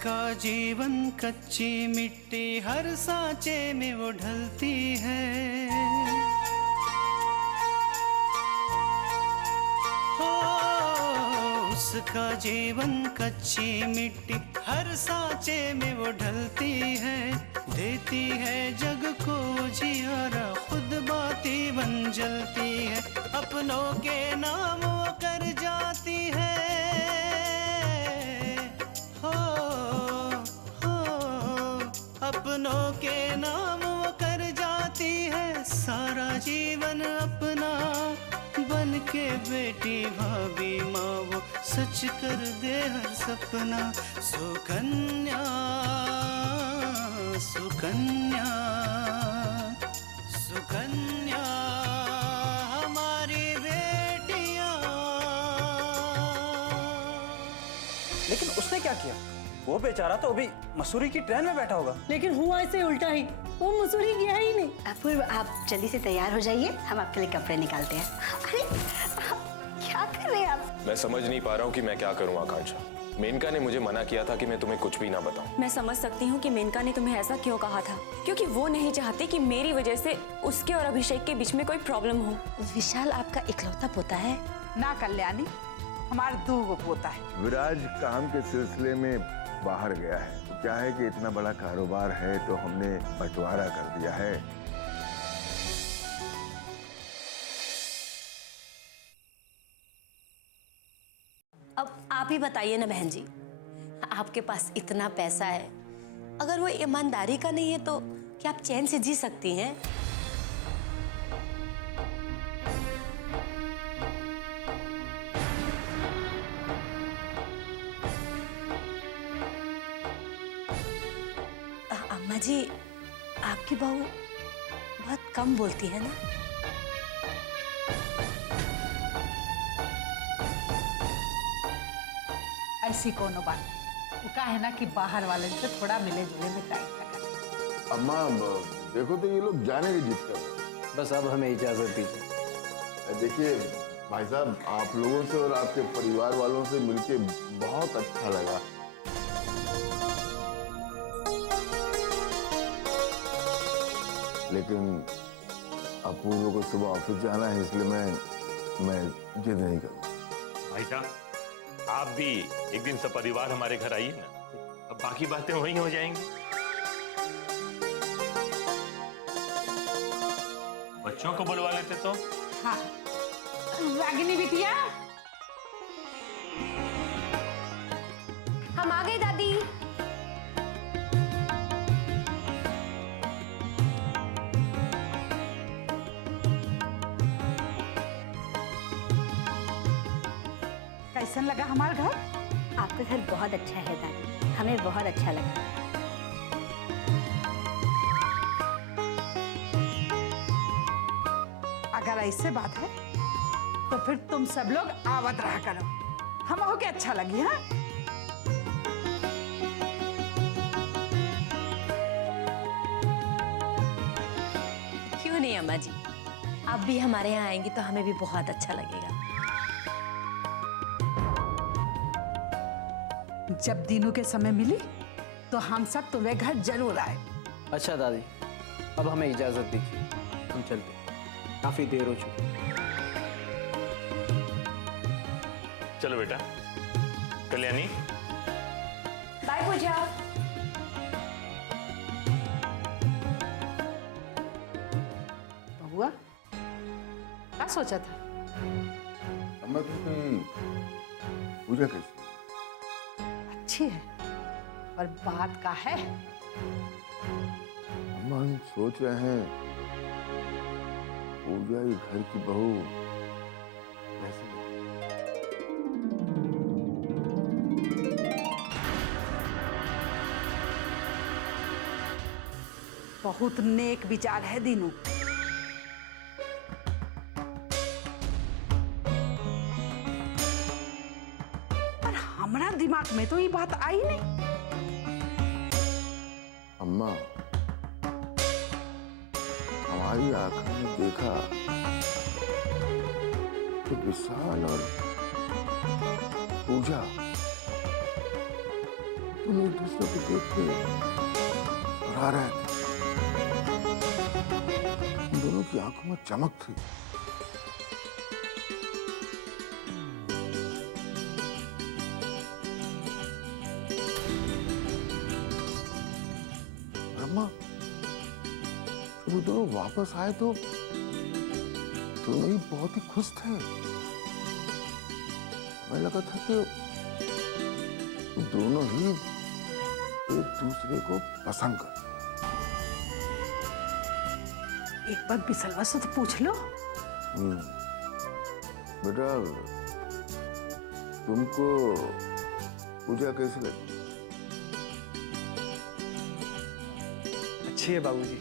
उसका जीवन कच्ची मिट्टी हर सांचे में वो ढलती है। हो उसका जीवन कच्ची मिट्टी हर सांचे में वो ढलती है। देती है जग को जियारा, खुद बाती बन जलती है। अपनों के नाम वो कर जाती है। हो अपनों के नाम वो कर जाती है। सारा जीवन अपना बन के बेटी भाभी माँ वो सच कर दे हर सपना। सुकन्या सुकन्या सुकन्या हमारी बेटियां। लेकिन उसने क्या किया? वो बेचारा तो अभी मसूरी की ट्रेन में बैठा होगा। लेकिन हुआ ऐसे उल्टा ही, वो मसूरी गया ही नहीं। अपूर्व, आप जल्दी से तैयार हो जाइए, हम आपके लिए कपड़े निकालते हैं। अरे क्या कर रहे हैं आप? मैं समझ नहीं पा रहा हूँ कि मैं क्या करूँ आकांक्षा। मेनका ने मुझे मना किया था कि मैं तुम्हें कुछ भी ना बताऊं। मैं समझ सकती हूँ कि मेनका ने तुम्हें ऐसा क्यों कहा था, क्योंकि वो नहीं चाहती कि मेरी वजह से उसके और अभिषेक के बीच में कोई प्रॉब्लम हो। विशाल आपका इकलौता पोता है ना कल्याणी, हमारा 2 पोता है। विराज काम के सिलसिले में बाहर गया है। तो क्या है कि इतना बड़ा कारोबार है तो हमने बंटवारा कर दिया है। अब आप ही बताइए ना बहन जी, आपके पास इतना पैसा है, अगर वो ईमानदारी का नहीं है तो क्या आप चैन से जी सकती हैं? अम्मा जी, आपकी बहू बहुत कम बोलती है ना? ऐसी कोनो बात नहीं। वो कहा है ना कि बाहर वाले से थोड़ा मिले जुले में टाइम लगा। अम्मा देखो तो ये लोग जाने की जिद कर रहे हैं। बस अब हमें इजाजत दीजिए। देखिए भाई साहब, आप लोगों से और आपके परिवार वालों से मिलके बहुत अच्छा लगा। लेकिन अपूर्व को सुबह ऑफिस जाना है, इसलिए मैं जिद नहीं करूँगा। भाई साहब, आप भी एक दिन सब परिवार हमारे घर आइए ना, अब बाकी बातें वहीं हो जाएंगी। बच्चों को बुलवा लेते तो। हाँ, रागिनी बिटिया, हम आ गए दादी। कैसन लगा हमारा घर? आपका घर बहुत अच्छा है दादी, हमें बहुत अच्छा लगा। अगर ऐसे बात है तो फिर तुम सब लोग आवत रहा करो, हमको के अच्छा लगी। हाँ, क्यों नहीं अम्मा जी, आप भी हमारे यहाँ आएंगी तो हमें भी बहुत अच्छा लगेगा। जब दीनू के समय मिली तो हम सब तुम्हें घर जरूर आए। अच्छा दादी, अब हमें इजाजत दीजिए, हम चलते हैं। काफी देर हो चुकी है। चलो बेटा। कल्याणी, बाय पूजा। बहुआ, क्या सोचा था? अम्मा तुम्हें पूजा कैसी? अच्छी है, और बात का है। अम्मा हम सोच रहे हैं पूजा ही घर की बहू कैसे? बहुत नेक विचार है दीनू। पर हमारा दिमाग में तो ये बात आई नहीं। अम्मा, हमारी आंखों में देखा तो विशाल और पूजा दोनों एक दूसरे को देख के मुस्कुरा रहे थे। उन दोनों की आंखों में चमक थी। ब्रह्मा, जब वो दोनों वापस आए तो दोनों ही बहुत ही खुश थे। हमें लगा था कि दोनों ही एक दूसरे को पसंद कर। एक बार बिसलवा से तो पूछ लो। बेटा, तुमको पूजा कैसी लगी? अच्छी है बाबूजी।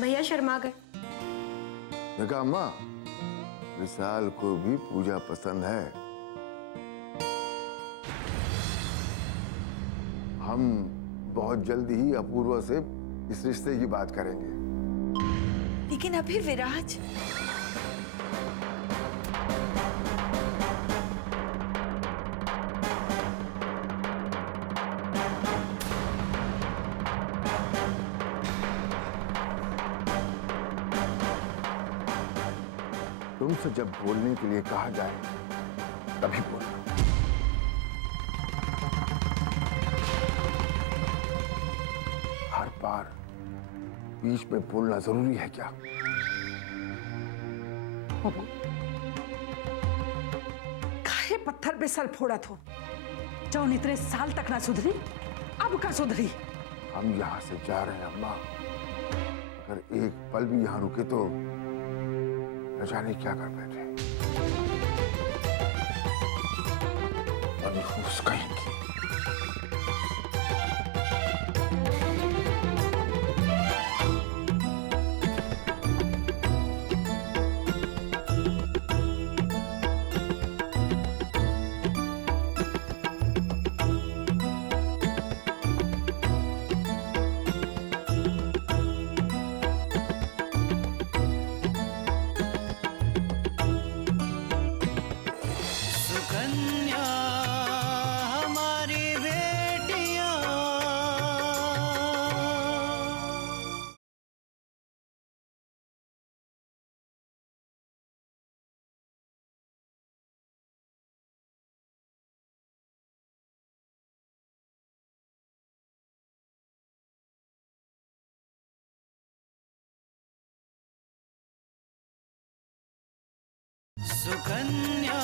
भैया शर्मा गए। देखा अम्मा, विशाल को भी पूजा पसंद है। हम बहुत जल्दी ही अपूर्वा से इस रिश्ते की बात करेंगे। लेकिन अभी विराज। तुमसे जब बोलने के लिए कहा जाए तभी बोलना। हर बार बीच में बोलना जरूरी है क्या? काहे पत्थर पे सर फोड़ा थो? जौन इतने साल तक ना सुधरी, अब का सुधरी? हम यहाँ से जा रहे हैं अम्मा। अगर एक पल भी यहाँ रुके तो न जाने क्या कर बैठे। मनहूस कहेंगे। सुकन्या हमारी बेटियां। सुकन्या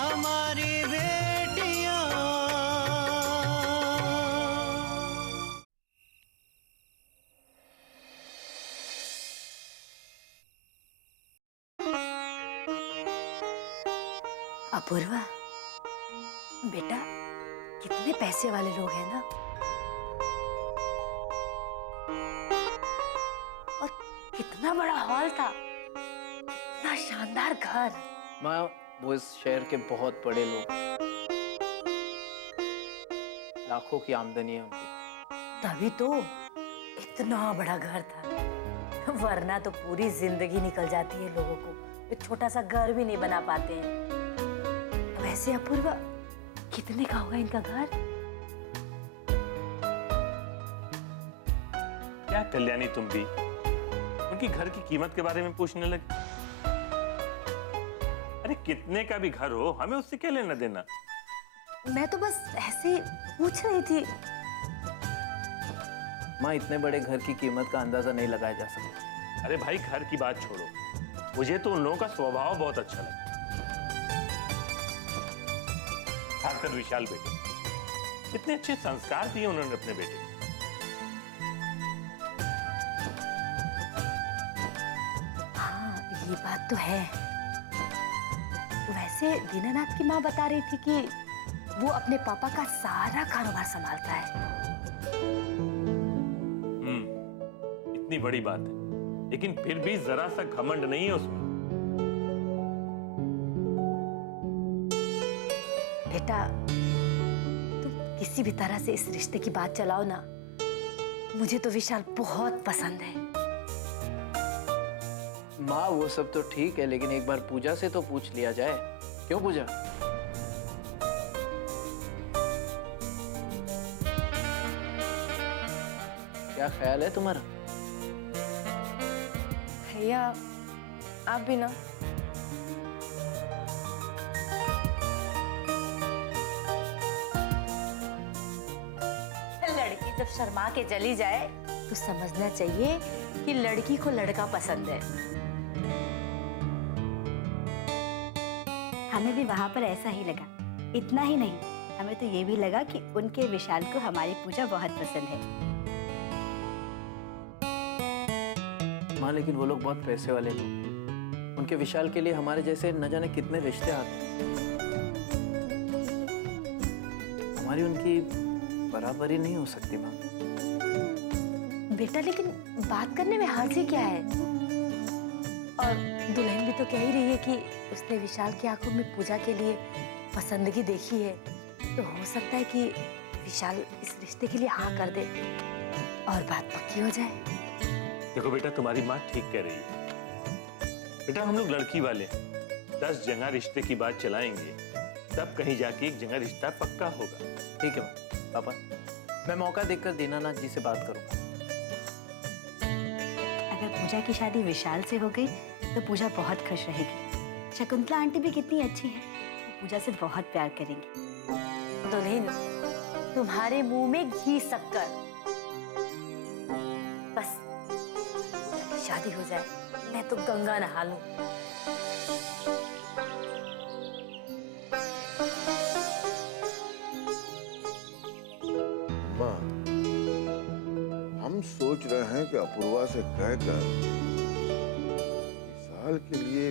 हमारी बेटियां। अपूर्वा, बेटा कितने पैसे वाले लोग हैं ना, और कितना बड़ा हॉल था, कितना शानदार घर। माँ, वो इस शहर के बहुत बड़े लोग, लाखों की आमदनी है उनकी। तभी तो इतना बड़ा घर था, वरना तो पूरी जिंदगी निकल जाती है लोगों को, एक छोटा सा घर भी नहीं बना पाते हैं। वैसे अपूर्वा, कितने का होगा इनका घर? क्या कल्याणी, तुम भी उनकी घर की कीमत के बारे में पूछने लगी? अरे कितने का भी घर हो, हमें उससे क्या लेना देना? मैं तो बस ऐसे ही पूछ रही थी। माँ, इतने बड़े घर की कीमत का अंदाजा नहीं लगाया जा सकता। अरे भाई, घर की बात छोड़ो, मुझे तो उन लोगों का स्वभाव बहुत अच्छा लगा। खासकर विशाल बेटे, कितने अच्छे संस्कार दिए उन्होंने अपने बेटे को। हाँ, ये बात तो है। वैसे दीनानाथ की माँ बता रही थी कि वो अपने पापा का सारा कारोबार संभालता है। इतनी बड़ी बात है, लेकिन फिर भी जरा सा घमंड नहीं है उसमें। बेटा, तुम किसी भी तरह से इस रिश्ते की बात चलाओ ना, मुझे तो विशाल बहुत पसंद है। माँ वो सब तो ठीक है, लेकिन एक बार पूजा से तो पूछ लिया जाए। क्यों पूजा? क्या ख्याल है तुम्हारा? भैया आप भी ना। लड़की जब शर्मा के चली जाए तो समझना चाहिए कि लड़की को लड़का पसंद है। हमें भी वहाँ पर ऐसा ही लगा। इतना ही नहीं, हमें तो ये भी लगा कि उनके विशाल को हमारी पूजा बहुत पसंद है। माँ लेकिन वो लोग बहुत पैसे वाले लोग, उनके विशाल के लिए हमारे जैसे न जाने कितने रिश्ते आते हैं। हमारी उनकी बराबरी नहीं हो सकती माँ। बेटा लेकिन बात करने में हर्ज क्या है? और दुल्हन भी तो कह ही रही है कि उसने विशाल की आंखों में पूजा के लिए पसंदगी देखी है, तो हो सकता है कि विशाल इस रिश्ते के लिए हाँ कर दे और बात पक्की हो जाए। देखो बेटा, तुम्हारी माँ ठीक कह रही है। बेटा हम लोग लड़की वाले 10 जगह रिश्ते की बात चलाएंगे, तब कहीं जाके एक जगह रिश्ता पक्का होगा। ठीक है पापा, मैं मौका देखकर दीनानाथ जी से बात करूंगा। अगर पूजा की शादी विशाल से हो गई तो पूजा बहुत खुश रहेगी। शकुंतला आंटी भी कितनी अच्छी है, वो पूजा से बहुत प्यार करेंगी। दुल्हन, तुम्हारे मुंह में घी शक्कर। बस शादी हो जाए, मैं तो गंगा नहा लूं। माँ, हम सोच रहे हैं कि अपूर्वा से कहकर विशाल के लिए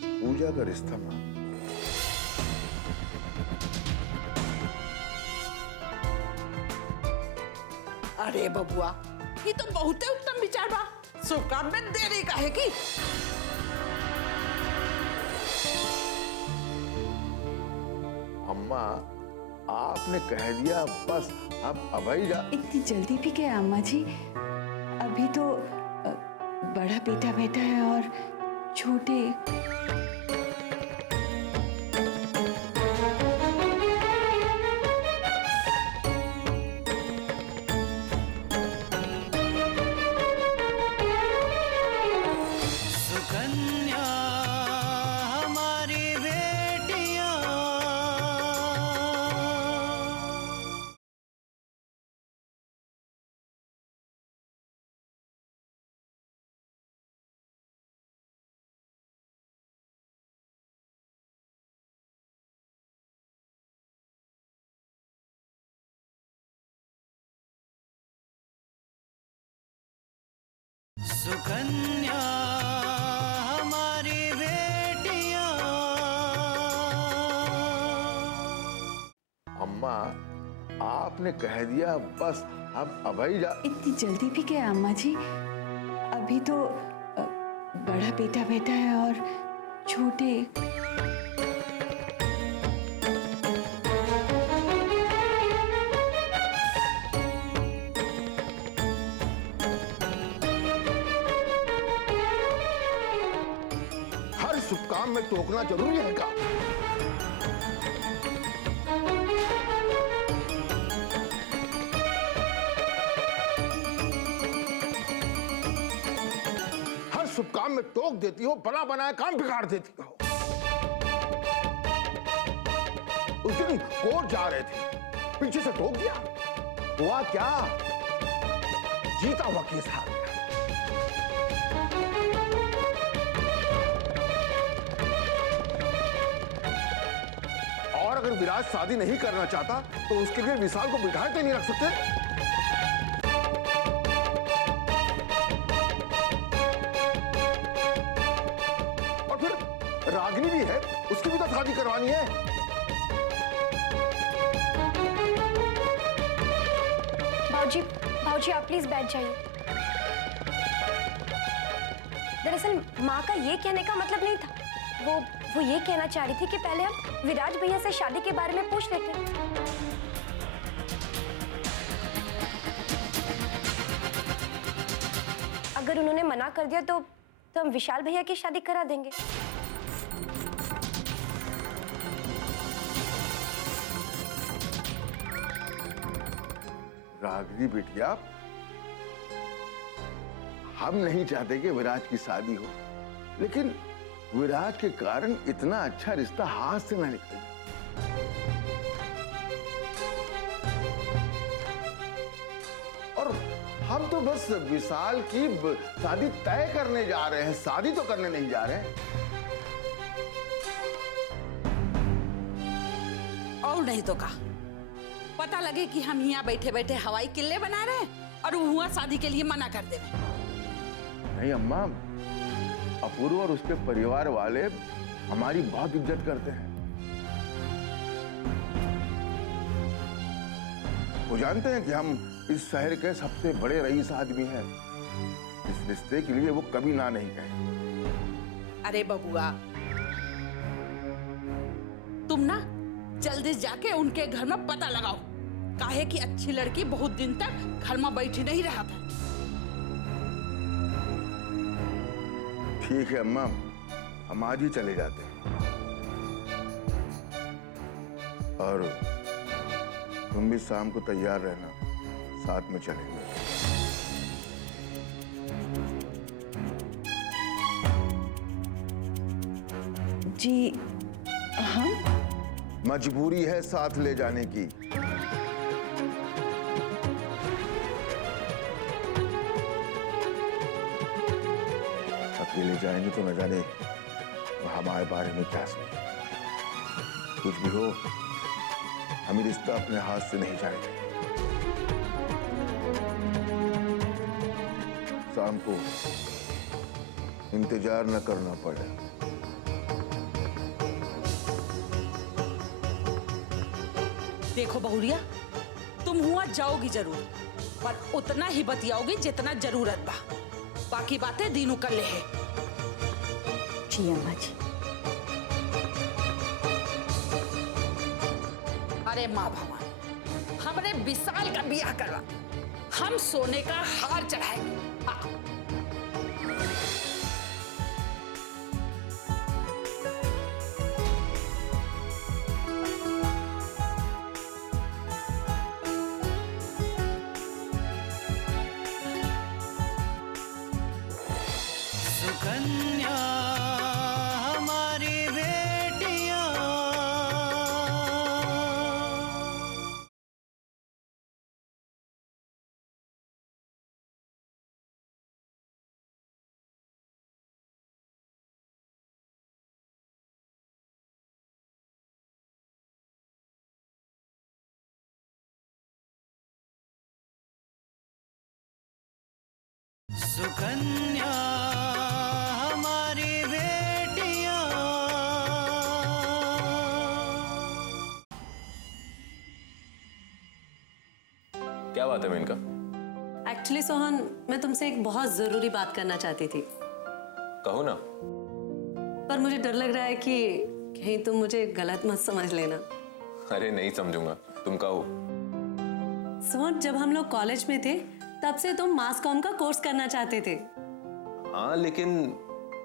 पूजा का रिश्ता मांग। अरे बबुआ, ये तो बहुत उत्तम विचार बा। शुभ काम में देरी काहे की? अम्मा, आपने कह दिया, बस अब अभय जा। इतनी जल्दी भी क्या अम्मा जी? अभी तो बड़ा बेटा बैठा है और छोटे। सुकन्या हमारी बेटियां। सुकन्या हमारी बेटियां। अम्मा, आपने कह दिया, बस अब अभय जा। इतनी जल्दी भी क्या अम्मा जी? अभी तो बड़ा बेटा बैठा है और छोटे। हर शुभ काम में टोकना जरूरी है का? हर शुभ काम में टोक देती हो, बना बनाया काम बिगाड़ देती हो। उस दिन कोर्ट जा रहे थे, पीछे से टोक दिया। हुआ क्या? जीता हुआ केस हार गया। और अगर विराज शादी नहीं करना चाहता तो उसके लिए विशाल को बिठा के नहीं रख सकते? और फिर रागिनी भी है, उसकी भी तो शादी करवानी है। भाऊजी आप प्लीज बैठ जाइए। दरअसल माँ का ये कहने का मतलब नहीं था। वो ये कहना चाह रही थी कि पहले हम विराज भैया से शादी के बारे में पूछ लेते। अगर उन्होंने मना कर दिया तो हम विशाल भैया की शादी करा देंगे। रागिनी बिटिया, हम नहीं चाहते कि विराज की शादी हो, लेकिन विराज के कारण इतना अच्छा रिश्ता हाथ से ना निकले। और हम तो बस विशाल की शादी तय करने जा रहे हैं, शादी तो करने नहीं जा रहे हैं। और नहीं तो का पता लगे कि हम यहाँ बैठे बैठे हवाई किले बना रहे हैं और वो हुआ शादी के लिए मना कर दे। नहीं अम्मा, अपूर्व और उसके परिवार वाले हमारी बहुत इज्जत करते हैं। वो जानते हैं कि हम इस शहर के सबसे बड़े रईस आदमी हैं। इस रिश्ते के लिए वो कभी ना नहीं कहे। अरे बबुआ, तुम ना जल्दी जाके उनके घर में पता लगाओ, काहे कि अच्छी लड़की बहुत दिन तक घर में बैठी नहीं रहा था। ठीक है अम्मा, हम आज ही चले जाते हैं। और तुम भी शाम को तैयार रहना, साथ में चलेंगे। जी हम मजबूरी है साथ ले जाने की। अकेले जाएंगे तो न जाने हमारे बारे में क्या सोचे। कुछ भी हो, हम रिश्ता अपने हाथ से नहीं जाएंगे। शाम को इंतजार न करना पड़े। देखो बहुरिया, तुम हुआ जाओगी जरूर, पर उतना ही बतियाओगी जितना जरूरत बा। बाकी बातें दीनू कर ले है। जी अम्मा जी। अरे माँ भवानी, हमरे विशाल का ब्याह करवा, हम सोने का हार चढ़ाएंगे। सुकन्या हमारी बेटियां। सुकन्या हमारी बेटियां। क्या बात है मेनका? एक्चुअली सोहन, मैं तुमसे एक बहुत जरूरी बात करना चाहती थी। कहो ना। पर मुझे डर लग रहा है कि कहीं तुम मुझे गलत मत समझ लेना। अरे नहीं समझूंगा, तुम कहो। सोहन, जब हम लोग कॉलेज में थे तब से तुम मास कॉम का कोर्स करना चाहते थे। हाँ, लेकिन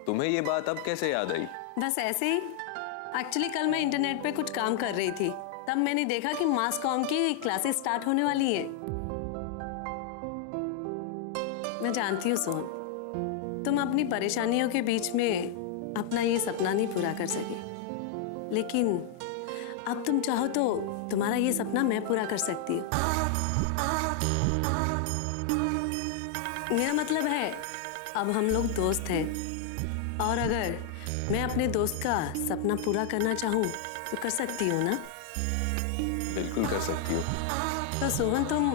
तुम्हें ये बात अब कैसे याद आई? बस ऐसे ही। एक्चुअली कल मैं इंटरनेट पे कुछ काम कर रही थी, तब मैंने देखा कि मास कॉम की क्लासेस स्टार्ट होने वाली है। मैं जानती हूँ सोहन, तुम अपनी परेशानियों के बीच में अपना ये सपना नहीं पूरा कर सकी, लेकिन अब तुम चाहो तो तुम्हारा ये सपना मैं पूरा कर सकती हूँ। मेरा मतलब है, अब हम लोग दोस्त हैं, और अगर मैं अपने दोस्त का सपना पूरा करना चाहूँ तो कर सकती हूँ ना? बिल्कुल कर सकती हो। तो सोहन, तुम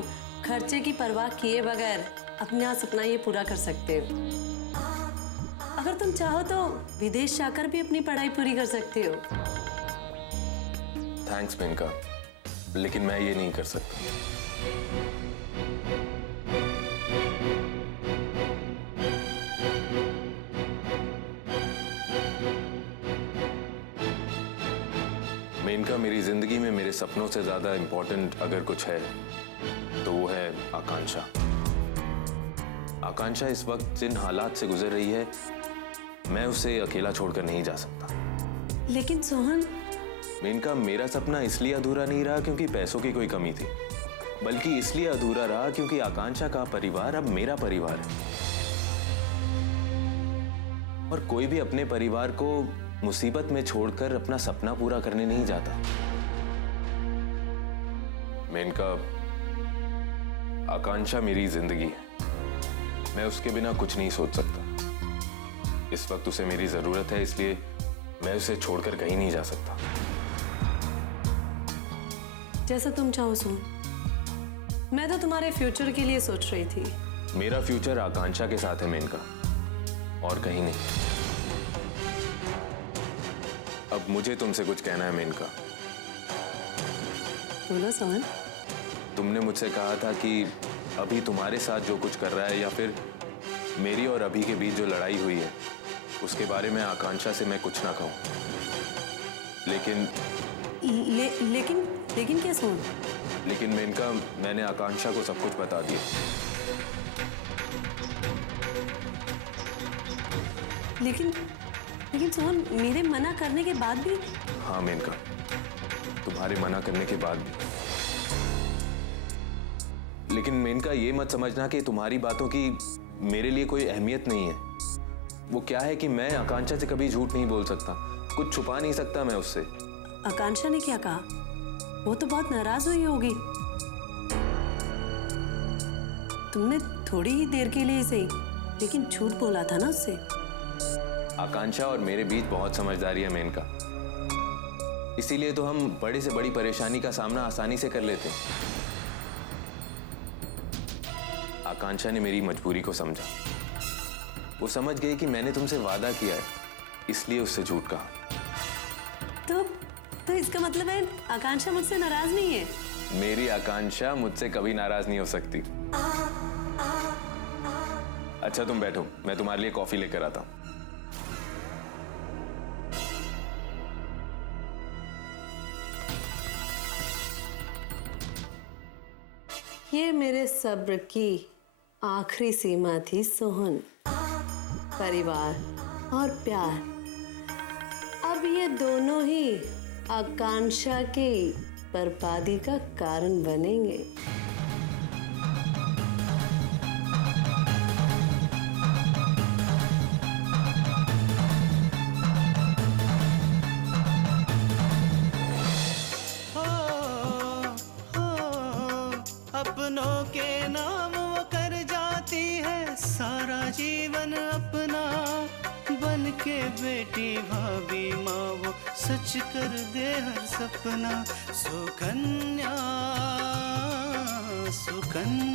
खर्चे की परवाह किए बगैर अपना सपना ये पूरा कर सकते हो। अगर तुम चाहो तो विदेश जाकर भी अपनी पढ़ाई पूरी कर सकते हो। थैंक्स मेनका, लेकिन मैं ये नहीं कर सकता। मेनका, मेरी जिंदगी में मेरे सपनों से ज्यादा इंपॉर्टेंट अगर कुछ है तो वो है आकांक्षा। आकांक्षा इस वक्त जिन हालात से गुजर रही है, मैं उसे अकेला छोड़कर नहीं जा सकता। लेकिन सोहन, मेनका, मेरा सपना इसलिए अधूरा नहीं रहा क्योंकि पैसों की कोई कमी थी, बल्कि इसलिए अधूरा रहा क्योंकि आकांक्षा का परिवार अब मेरा परिवार है। और कोई भी अपने परिवार को मुसीबत में छोड़कर अपना सपना पूरा करने नहीं जाता। मेनका, आकांक्षा मेरी जिंदगी है, मैं उसके बिना कुछ नहीं सोच सकता। इस वक्त उसे मेरी जरूरत है, इसलिए मैं उसे छोड़कर कहीं नहीं जा सकता। जैसा तुम चाहो सोहन, मैं तो तुम्हारे फ्यूचर के लिए सोच रही थी। मेरा फ्यूचर आकांक्षा के साथ है मेनका, और कहीं नहीं। अब मुझे तुमसे कुछ कहना है मेनका। बोलो सोहन। तुमने मुझसे कहा था कि अभी तुम्हारे साथ जो कुछ कर रहा है, या फिर मेरी और अभी के बीच जो लड़ाई हुई है, उसके बारे में आकांक्षा से मैं कुछ ना कहूं। लेकिन लेकिन क्या सोहन? लेकिन मेनका, मैंने आकांक्षा को सब कुछ बता दिया। लेकिन सोहन, मेरे मना करने के बाद भी? हाँ मेनका, तुम्हारे मना करने के बाद भी। लेकिन मेनका, ये मत समझना कि तुम्हारी बातों की मेरे लिए कोई अहमियत नहीं है। वो क्या है कि मैं आकांक्षा से कभी झूठ नहीं बोल सकता, कुछ छुपा नहीं सकता मैं उससे। आकांक्षा ने क्या कहा? वो तो बहुत नाराज हुई होगी। तुमने थोड़ी ही देर के लिए सही, लेकिन झूठ बोला था ना उससे। आकांक्षा और मेरे बीच बहुत समझदारी है मेनका, इसीलिए तो हम बड़े से बड़ी परेशानी का सामना आसानी से कर लेते हैं। आकांक्षा ने मेरी मजबूरी को समझा। वो समझ गई कि मैंने तुमसे वादा किया है, इसलिए उससे झूठ कहा। तो इसका मतलब है आकांक्षा मुझसे नाराज नहीं है? मेरी आकांक्षा मुझसे कभी नाराज नहीं हो सकती। अच्छा तुम बैठो, मैं तुम्हारे लिए कॉफी लेकर आता हूं। ये मेरे सब्र की आखिरी सीमा थी सोहन। परिवार और प्यार, अब ये दोनों ही आकांक्षा की बर्बादी का कारण बनेंगे। अपनों के नाम वो कर जाती है सारा जीवन अपना, बन के बेटी भाभी माँ वो सच कर दे हर सपना। सुकन्या सुकन्या